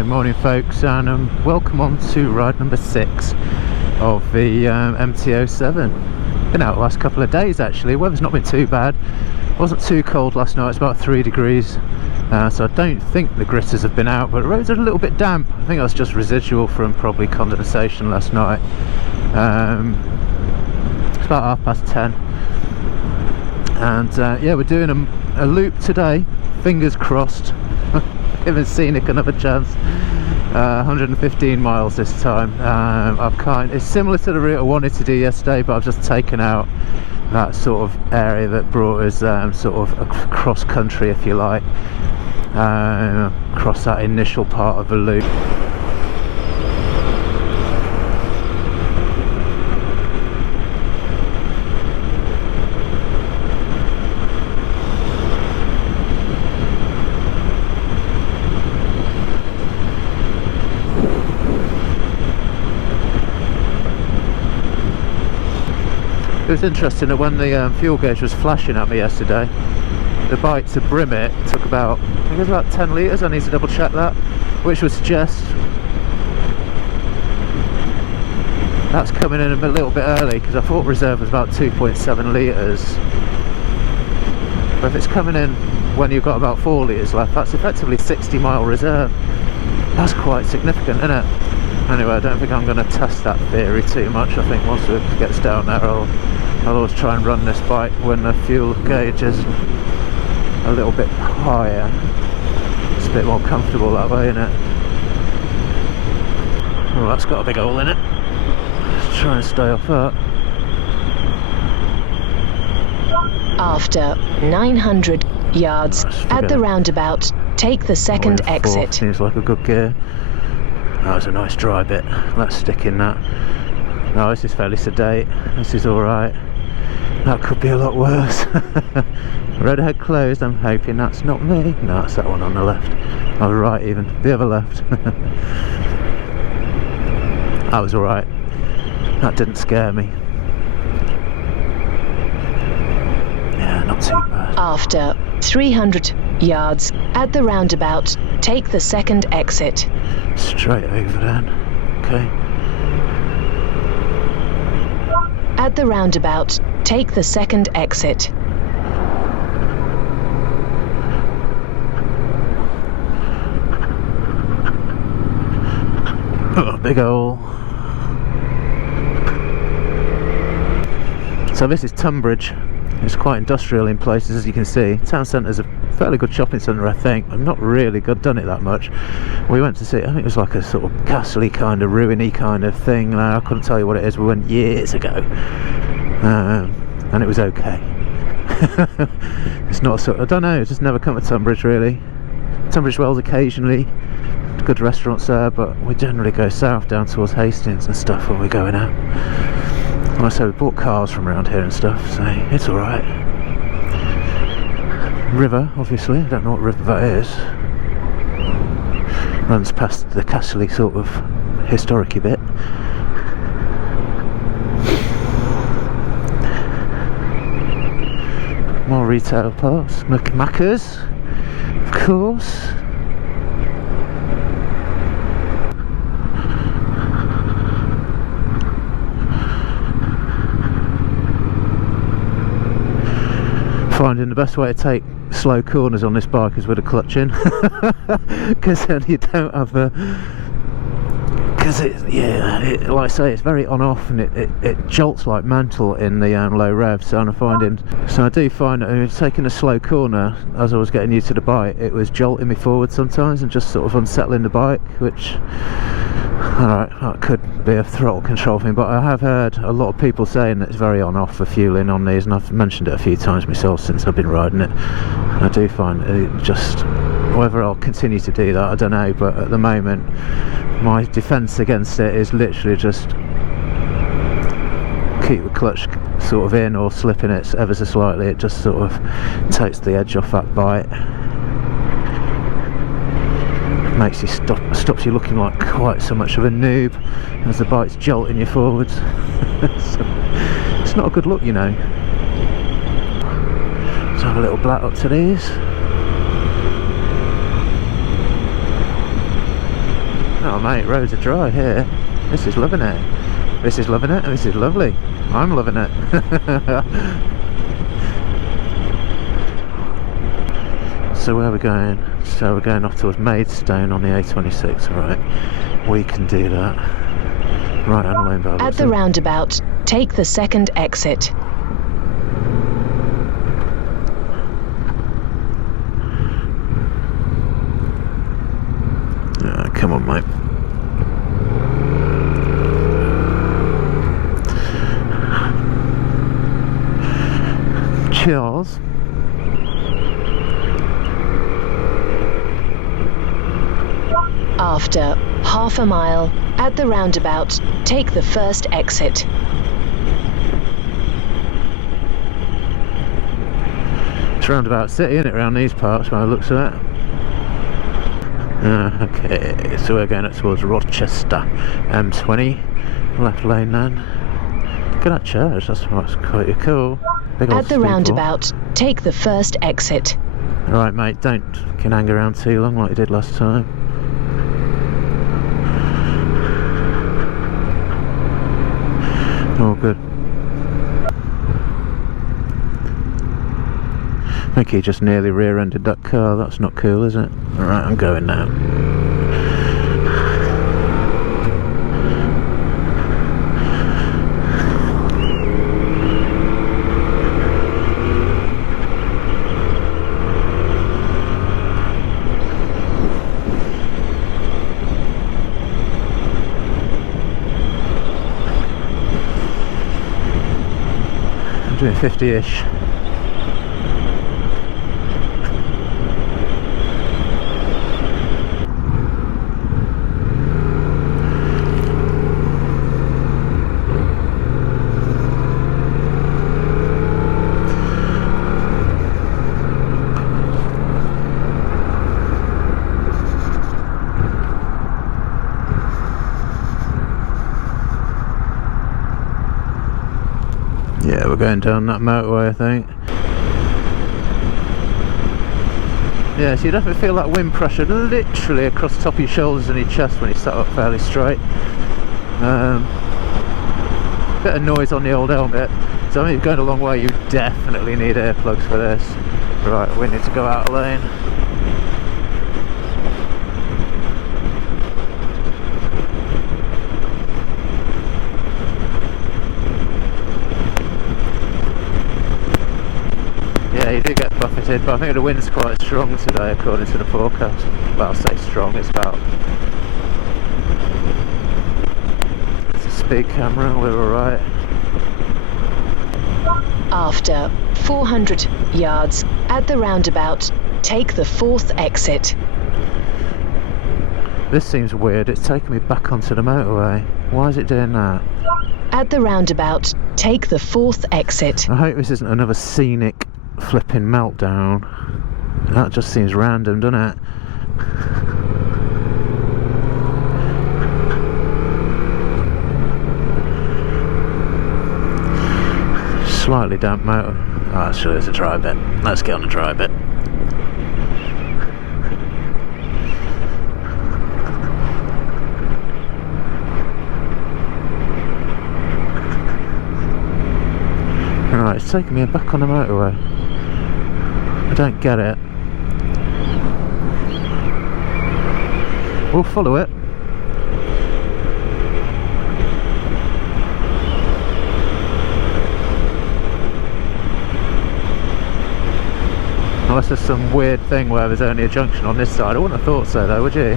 Morning folks, and welcome on to ride number 6 of the MT-07. Been out the last couple of days actually. Weather's not been too bad. Wasn't too cold last night, it's about 3 degrees, so I don't think the gritters have been out, but the roads are a little bit damp. I think that's just residual from probably condensation last night. It's about 10:30, and yeah, we're doing a loop today, fingers crossed. Giving Scenic another chance. 115 miles this time. It's similar to the route I wanted to do yesterday, but I've just taken out that sort of area that brought us sort of across country, if you like, across that initial part of the loop. It was interesting that when the fuel gauge was flashing at me yesterday, the bike to brim it took about, I think it was about 10 litres. I need to double check that, which would suggest that's coming in a little bit early, because I thought reserve was about 2.7 litres. But if it's coming in when you've got about 4 litres left, that's effectively 60-mile reserve. That's quite significant, isn't it? Anyway, I don't think I'm going to test that theory too much. I think once it gets down there, I'll always try and run this bike when the fuel gauge is a little bit higher. It's a bit more comfortable that way, isn't it? Oh, that's got a big hole in it. Let's try and stay off that. After 900 yards at the roundabout, take the second exit. Seems like a good gear. That was a nice dry bit. Let's stick in that. No, this is fairly sedate. This is alright. That could be a lot worse. Road ahead closed. I'm hoping that's not me. No, that's that one on the left. Oh, right, even. The other left. That was alright. That didn't scare me. Yeah, not too bad. After 300 yards at the roundabout, take the second exit. Straight over then. Okay. At the roundabout, take the second exit. Oh, big hole. So this is Tonbridge. It's quite industrial in places, as you can see. Town centre's a fairly good shopping centre, I think. I've not really done it that much. We went to see, I think it was like a sort of castle-y kind of ruiny kind of thing. I couldn't tell you what it is. We went years ago, and it was okay. It's not sort of, I don't know, it's just never come to Tonbridge really. Tonbridge Wells occasionally, good restaurants there, but we generally go south down towards Hastings and stuff when we're going out. Like I say, we bought cars from around here and stuff, so it's alright. River, obviously, I don't know what river that is. Runs past the castle-y sort of historic-y bit. More retail parts, Macca's, of course. Finding the best way to take slow corners on this bike is with a clutch in, because then you don't have the, because like I say, it's very on off, and it jolts like mental in the low revs. And I do find that taking a slow corner as I was getting used to the bike, it was jolting me forward sometimes and just sort of unsettling the bike, which, alright, that could be a throttle control thing, but I have heard a lot of people saying that it's very on off for fueling on these, and I've mentioned it a few times myself since I've been riding it. I do find it just, whether I'll continue to do that, I don't know, but at the moment my defence against it is literally just keep the clutch sort of in or slipping it ever so slightly. It just sort of takes the edge off that bite. Makes you stops you looking like quite so much of a noob as the bike's jolting you forwards. So, it's not a good look, you know. Let's have a little black up to these. Oh mate, roads are dry here. This is loving it. This is loving it, and this is lovely. I'm loving it. So where are we going? So we're going off towards Maidstone on the A26, alright. We can do that. Right on lane bar. At the roundabout, take the second exit. Come on, mate. Cheers. After half a mile, at the roundabout, take the first exit. It's roundabout city, isn't it, around these parts by the looks of it? Okay, so we're going up towards Rochester. M20, left lane then. Look at that church, that's quite cool. Big old At the steeple. roundabout, take the first exit. Alright mate, don't fucking hang around too long like you did last time. Oh good. I think he just nearly rear-ended that car, that's not cool, is it? Alright, I'm going now. I'm doing 50-ish. Yeah, we're going down that motorway, I think. Yeah, so you definitely feel that wind pressure literally across the top of your shoulders and your chest when you start up fairly straight. Bit of noise on the old helmet. So I mean, you're going a long way, you definitely need earplugs for this. Right, we need to go out of lane. Yeah, you do get buffeted, but I think the wind's quite strong today according to the forecast. Well, I'll say strong, it's about... It's a speed camera, we're alright. After 400 yards, at the roundabout, take the fourth exit. This seems weird, it's taking me back onto the motorway. Why is it doing that? At the roundabout, take the fourth exit. I hope this isn't another scenic flipping meltdown. That just seems random, doesn't it? Slightly damp motor. Oh, actually it's a dry bit. Let's get on the dry bit. Right, it's taking me back on the motorway. I don't get it. We'll follow it. Unless there's some weird thing where there's only a junction on this side. I wouldn't have thought so though, would you?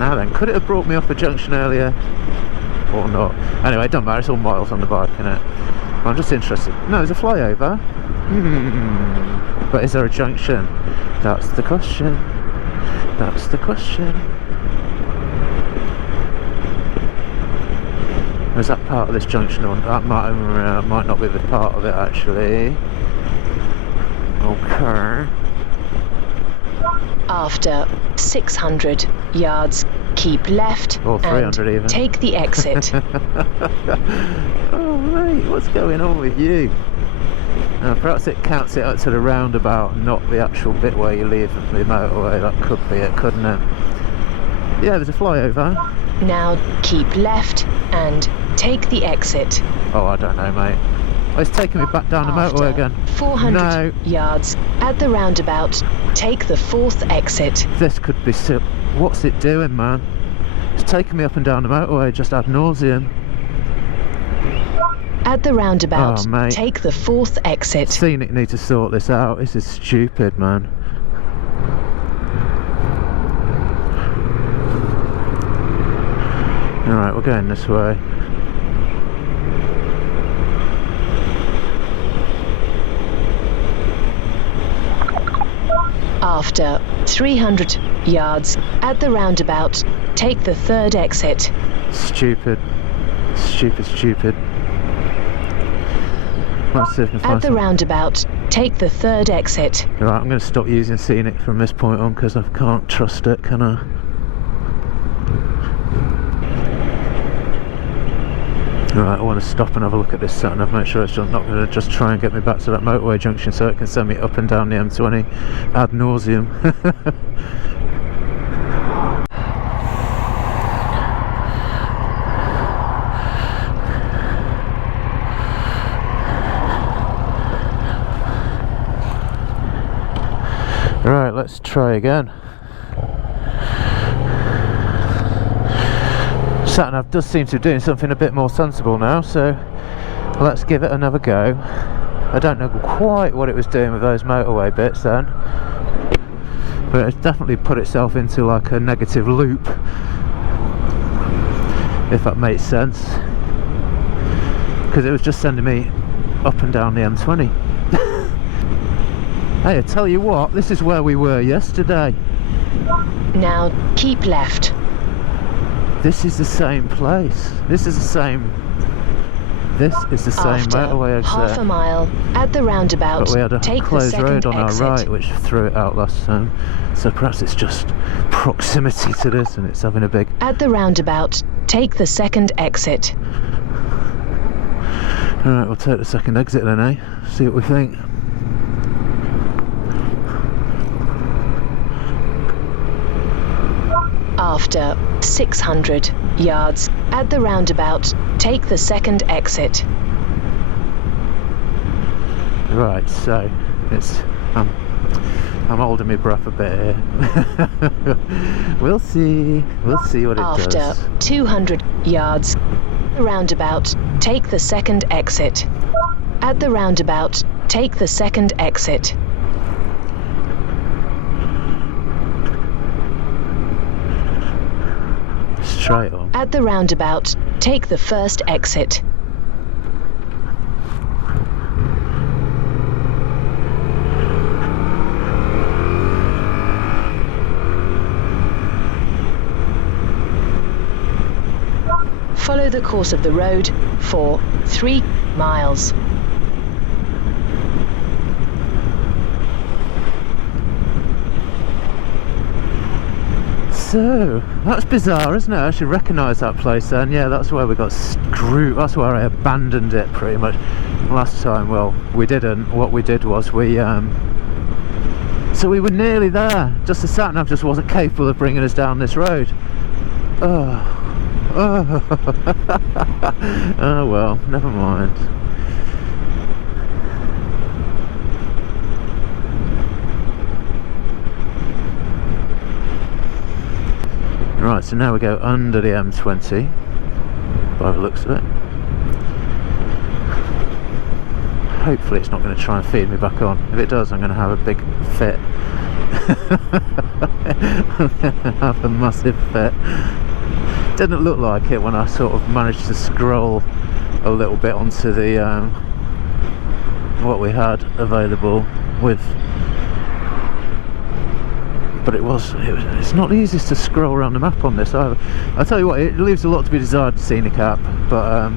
Now then, could it have brought me off a junction earlier? Or not? Anyway, it doesn't matter, it's all miles on the bike, innit? I'm just interested. No, there's a flyover. But is there a junction? That's the question. That's the question. Is that part of this junction? Or that might not be the part of it actually. Okay. After 600 yards, keep left or 300 and even. Take the exit. Oh mate, what's going on with you? Perhaps it counts it up to the roundabout, not the actual bit where you leave the motorway. That could be it, couldn't it? Yeah, there's a flyover. Now keep left and take the exit. Oh, I don't know, mate. Oh, it's taking me back down the motorway again. 400 yards at the roundabout, take the 4th exit. This could be what's it doing, man? It's taking me up and down the motorway just ad nauseam. At the roundabout, oh, take the 4th exit. Scenic need to sort this out. This is stupid, man. Alright, we're going this way. After 300 yards at the roundabout, take the 3rd exit. Stupid. Stupid. Let's see if I can find at the roundabout, take the 3rd exit. Right, I'm going to stop using Scenic from this point on because I can't trust it, can I? Right, I want to stop and have a look at this SatNav, make sure it's not going to just try and get me back to that motorway junction so it can send me up and down the M20 ad nauseum. Right, let's try again. SatNav does seem to be doing something a bit more sensible now, so let's give it another go. I don't know quite what it was doing with those motorway bits then, but it's definitely put itself into like a negative loop, if that makes sense, because it was just sending me up and down the M20. Hey, I tell you what, this is where we were yesterday. Now keep left. This is the same place. This is the same motorway exit. Half a mile at the roundabout, but we had a take closed the 2nd road on exit. our right, which threw it out last time. So perhaps it's just proximity to this and it's having a big... At the roundabout, take the 2nd exit. Alright, we'll take the 2nd exit then, eh? See what we think. After 600 yards at the roundabout, take the 2nd exit. Right, so it's I'm holding my breath a bit here. We'll see what it does. After 200 yards, roundabout, take the 2nd exit. At the roundabout, take the 2nd exit. Straight on. At the roundabout, take the 1st exit. Follow the course of the road for 3 miles. So, that's bizarre, isn't it? I should recognise that place then. Yeah, that's where we got screwed. That's where I abandoned it pretty much last time. Well, we didn't. What we did was so we were nearly there. Just the SatNav just wasn't capable of bringing us down this road. Oh well, never mind. Right, so now we go under the M20 by the looks of it. Hopefully it's not going to try and feed me back on. If it does, I'm going to have a big fit. I'm going to have a massive fit. Didn't look like it when I sort of managed to scroll a little bit onto the what we had available with, but it's not the easiest to scroll around the map on this either. I'll tell you what, it leaves a lot to be desired, Scenic App, but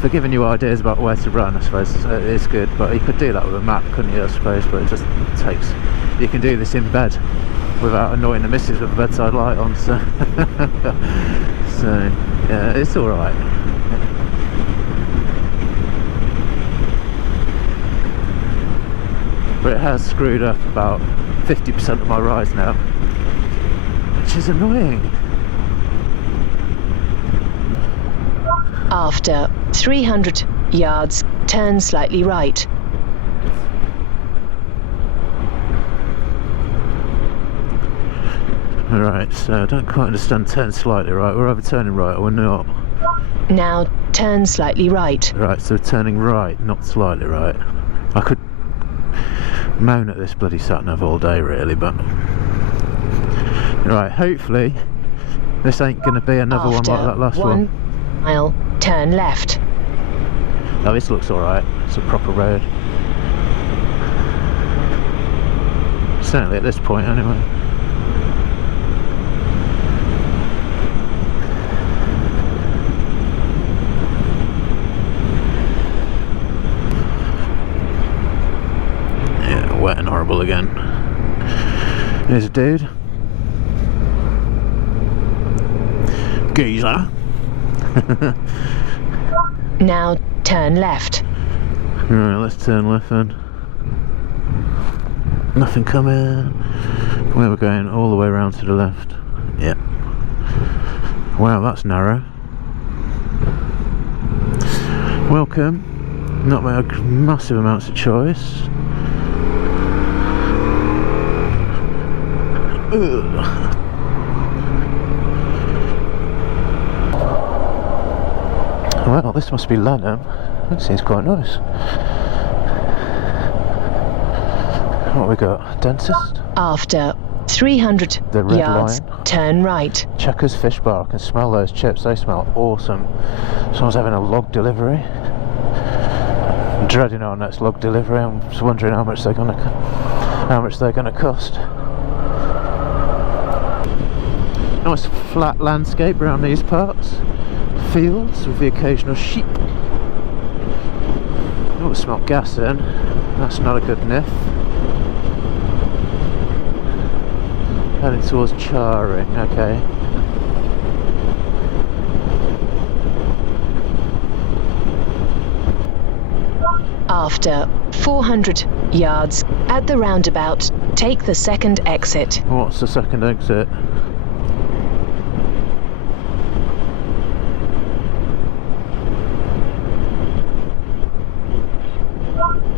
for giving you ideas about where to run, I suppose it's good. But you could do that with a map, couldn't you, I suppose, but it just takes, you can do this in bed without annoying the missus with the bedside light on, so so yeah, it's alright. but it has screwed up about 50% of my rides now, which is annoying. After 300 yards, turn slightly right. Right, so I don't quite understand turn slightly right. We're either turning right or we're not. Now turn slightly right. Right, so turning right, not slightly right. I could moan at this bloody SatNav all day really, but... Right, hopefully this ain't going to be another one like that last one. 1 mile, turn left. Oh, this looks alright. It's a proper road. Certainly at this point anyway. Wet and horrible again. Here's a dude. Geezer. Now turn left. Right, let's turn left then. Nothing coming. Where we're going? All the way around to the left. Yep. Wow, that's narrow. Welcome. Not massive amounts of choice. Well, this must be Lanham. That seems quite nice. What we got? Dentist? After 300 The red yards, line. turn right. Checkers Fish Bar. I can smell those chips. They smell awesome. Someone's having a log delivery. I'm dreading our next log delivery. I'm just wondering how much they're gonna cost. Nice flat landscape around these parts. Fields with the occasional sheep. Oh, I smell gas then. That's not a good sniff. Heading towards Charing, okay. After 400 yards, at the roundabout, take the second exit. What's the second exit?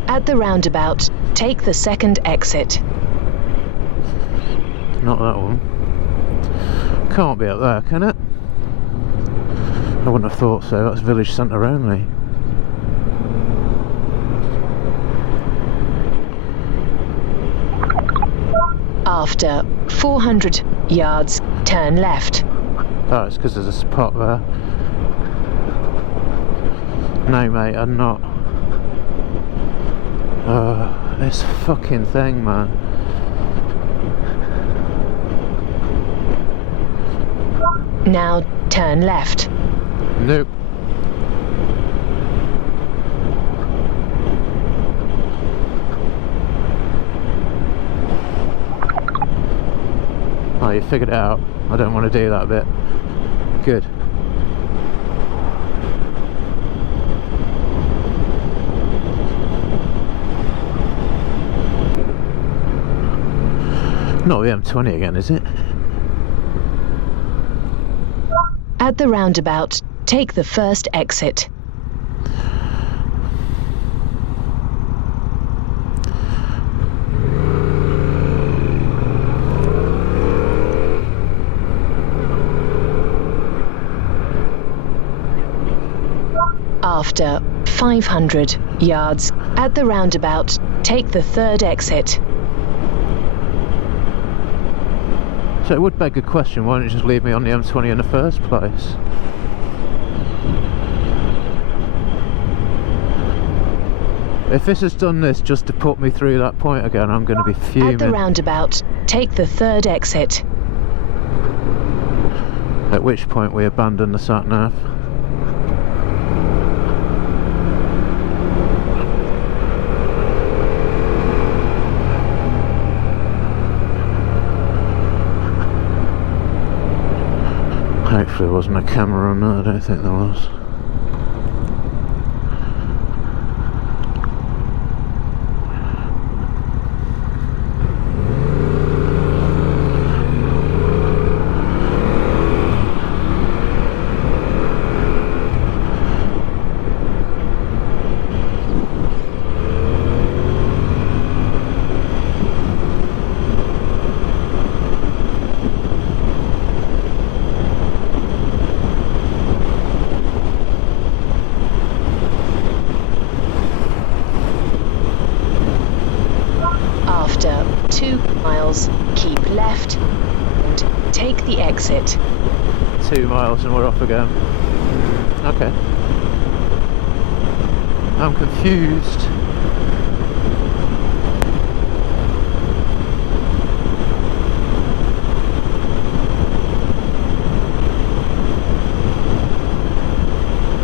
At the roundabout, take the second exit. Not that one. Can't be up there, can it? I wouldn't have thought so. That's village centre only. After 400 yards, turn left. Oh, it's because there's a spot there. No, mate, I'm not. This fucking thing, man. Now turn left. Nope. Oh, you figured it out. I don't want to do that bit. Good. Not the M20 again, is it? At the roundabout, take the first exit. After 500 yards, at the roundabout, take the third exit. So it would beg a question, why don't you just leave me on the M20 in the first place? If this has done this just to put me through that point again, I'm going to be fuming. At the roundabout, take the third exit. At which point we abandon the SatNav. Hopefully there wasn't a camera on that, I don't think there was. exit. 2 miles and we're off again. Okay. I'm confused.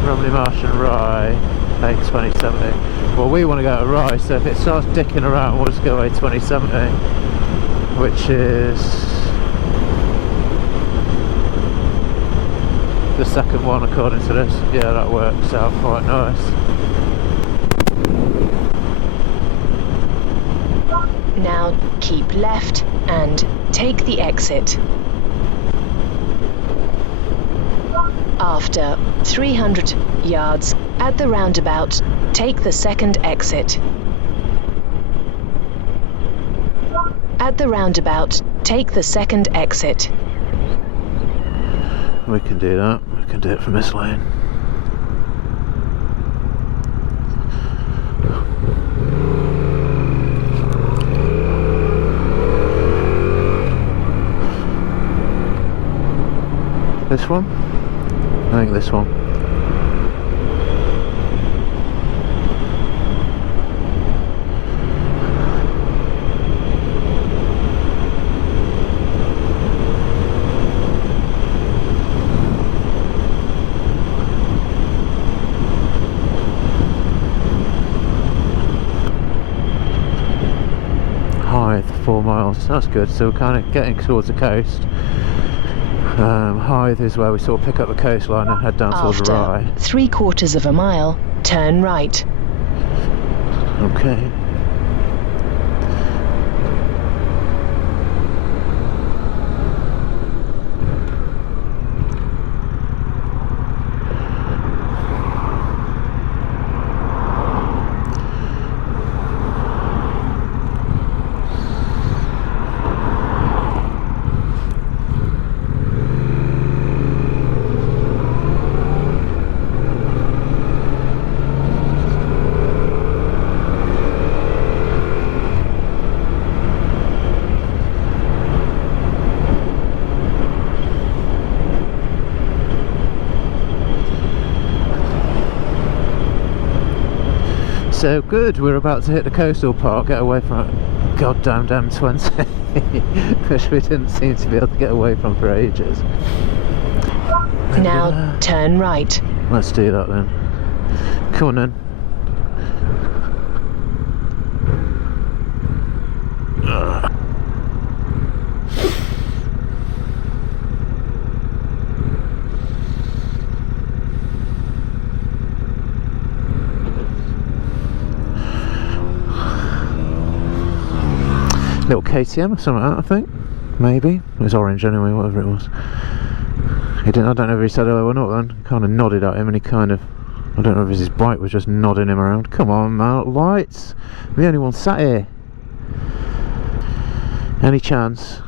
Romney Marsh and Rye, A2070. Well, we want to go to Rye, so if it starts dicking around, we'll just go A2070, which is the second one according to this. Yeah, that works out quite nice. Now keep left and take the exit. After 300 yards at the roundabout, take the second exit. At the roundabout, take the second exit. We can do that. We can do it from this lane. This one? I think this one. Hythe, 4 miles. That's good. So we're kind of getting towards the coast. Hythe is where we sort of pick up the coastline and head down towards Rye. After 3/4 of a mile, turn right. Okay. So good, we're about to hit the coastal park, get away from it. Goddamn M20, which we didn't seem to be able to get away from for ages. Now turn right. Let's do that then. Come on then. Little KTM or something like that, I think. Maybe. It was orange anyway, whatever it was. He didn't, I don't know if he said hello or not then. Kind of nodded at him and he kind of, I don't know if his bike was just nodding him around. Come on, man, lights. I'm the only one sat here. Any chance?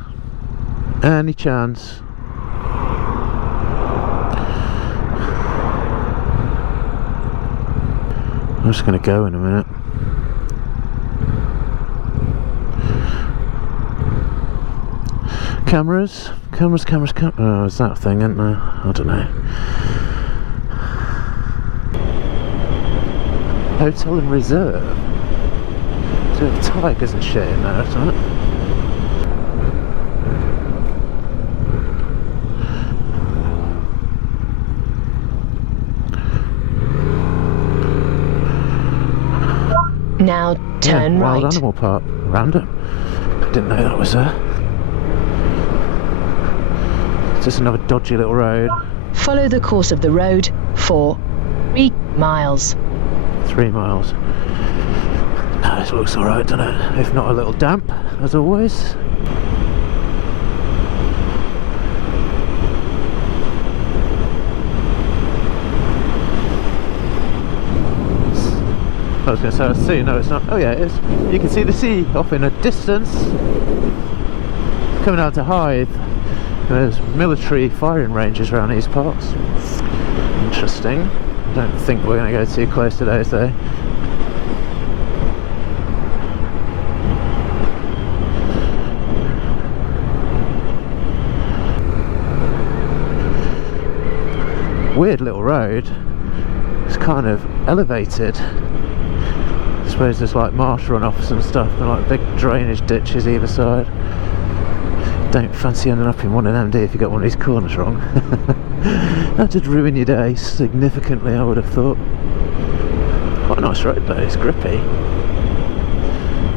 Any chance? I'm just going to go in a minute. Cameras? Cameras. Oh, it's that thing, isn't there? I don't know. Hotel and reserve. So tigers and shit in there, isn't it? Now turn right. Wild Animal Park. Random. Didn't know that was there. Just another dodgy little road. Follow the course of the road for 3 miles. 3 miles. No, this looks alright, doesn't it? If not a little damp, as always. I was going to say a sea, no it's not. Oh yeah, it is. You can see the sea off in a distance. Coming out to Hythe. There's military firing ranges around these parts. Interesting. Don't think we're going to go too close today, so. weird little road. It's kind of elevated. I suppose there's like marsh runoffs and stuff, and like big drainage ditches either side. Don't fancy ending up in one of them, do you, if you got one of these corners wrong? That'd ruin your day significantly, I would have thought. Quite a nice road though, it's grippy.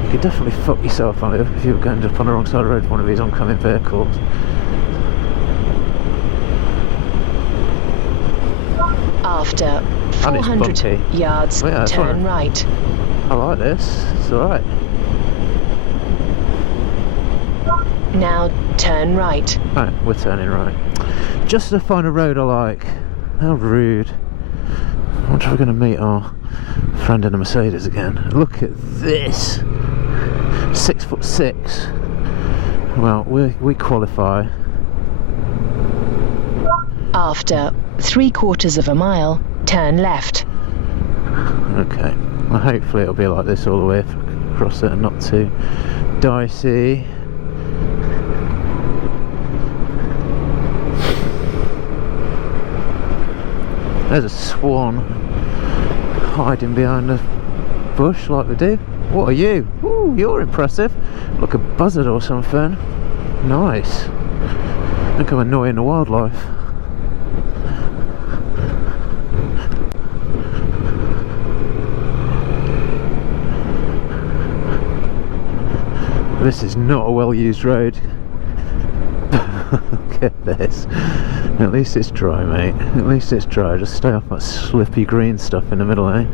You could definitely fuck yourself on it if you were going up on the wrong side of the road with one of these oncoming vehicles. After 400 yards, yeah, turn right. I like this, it's alright. Now turn right. Right, we're turning right. Just to find a road I like. How rude. I wonder if we're going to meet our friend in a Mercedes again. Look at this. 6'6". Well, we qualify. After 3/4 of a mile, turn left. Okay. Well, hopefully it'll be like this all the way across it and not too dicey. There's a swan hiding behind a bush like they do. What are you? Ooh, you're impressive. Look, a buzzard or something. Nice. Look, I'm annoying the wildlife. This is not a well-used road. Look at this. At least it's dry, mate. At least it's dry. Just stay off that slippy green stuff in the middle, eh?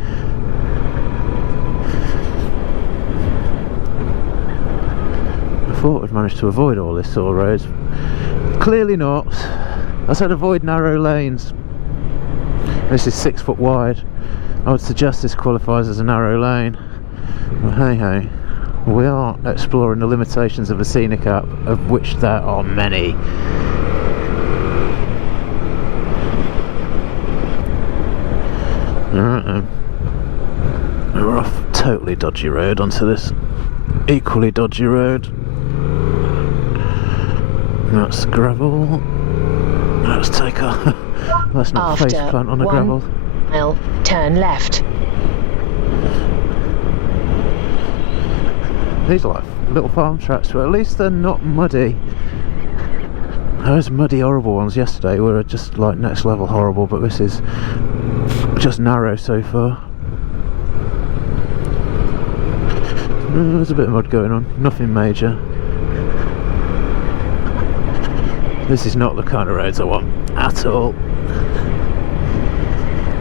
I thought we'd managed to avoid all this sort of roads. Clearly not. I said avoid narrow lanes. This is 6 foot wide. I would suggest this qualifies as a narrow lane. Well, hey ho. We are exploring the limitations of the Scenic App, of which there are many. Alright then. We're off a totally dodgy road onto this equally dodgy road. That's gravel. Let's take our... Let's not face plant on the gravel. Mile, turn left. These are like little farm tracks, but at least they're not muddy. Those muddy horrible ones yesterday were just like next level horrible, but this is just narrow so far. There's a bit of mud going on, nothing major. This is not the kind of roads I want at all.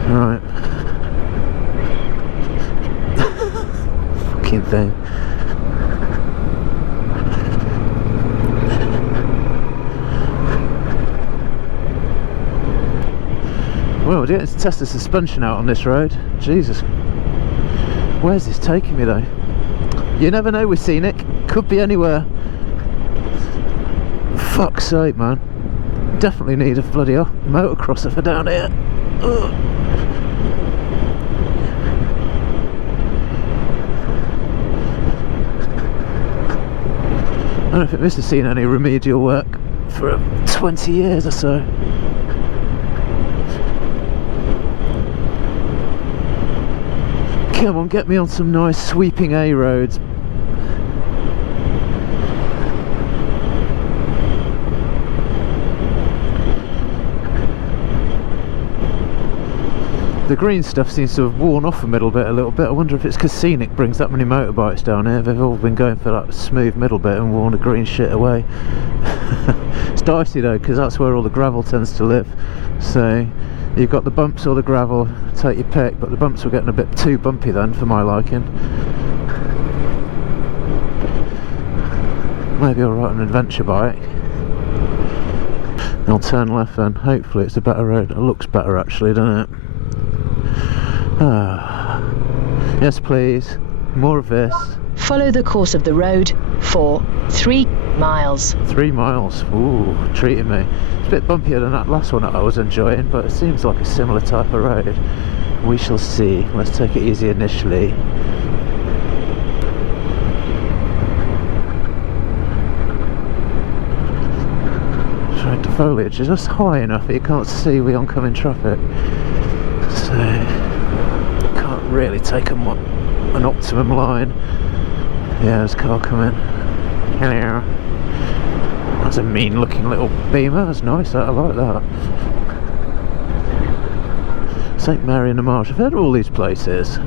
Right. Fucking thing. Well, we're getting to test the suspension out on this road. Jesus. Where's this taking me though? You never know with Scenic. Could be anywhere. Fuck's sake, man. Definitely need a bloody motocrosser for down here. Ugh. I don't think this has seen any remedial work for 20 years or so. Come on, get me on some nice sweeping A roads. The green stuff seems to have worn off a little bit. I wonder if it's because Scenic brings that many motorbikes down here. They've all been going for that smooth middle bit and worn the green shit away. It's dicey though, because that's where all the gravel tends to live. So you've got the bumps or the gravel, take your pick, but the bumps were getting a bit too bumpy then for my liking. Maybe I'll ride an adventure bike. I'll turn left then, hopefully it's a better road. It looks better actually, doesn't it? Ah. Yes please, more of this. Follow the course of the road for 3 miles. 3 miles, ooh, treating me. It's a bit bumpier than that last one that I was enjoying, but it seems like a similar type of road. We shall see. Let's take it easy initially. Tried to foliage is just high enough that you can't see the oncoming traffic, so can't really take an optimum line. Yeah, there's a car coming. Hello. That's a mean looking little Beamer. That's nice, I like that. St Mary in the Marsh. I've heard of all these places.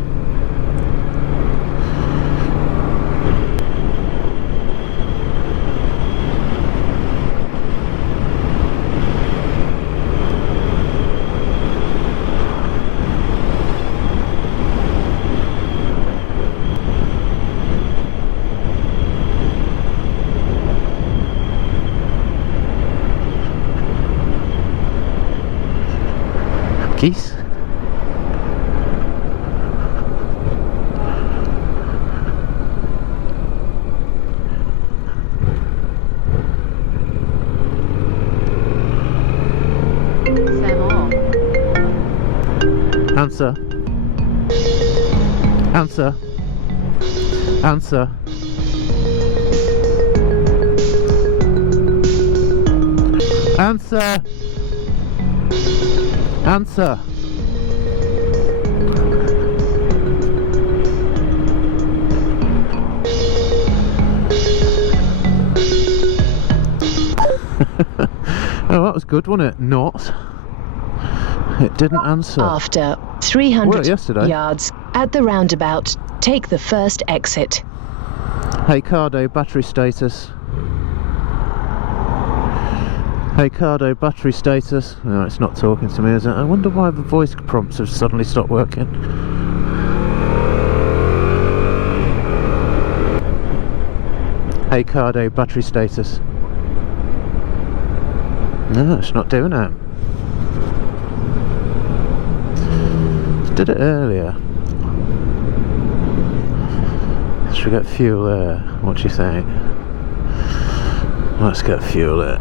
Geese. Answer. Answer. Answer. Answer. Answer. Oh, that was good, wasn't it? Not. It didn't answer. After 300 yards at the roundabout, take the first exit. Hey Cardo, battery status. Hey Cardo, battery status. No, it's not talking to me, is it? I wonder why the voice prompts have suddenly stopped working. Hey Cardo, battery status. No, it's not doing it. It did it earlier. Should we get fuel there? What do you think? Let's get fuel there.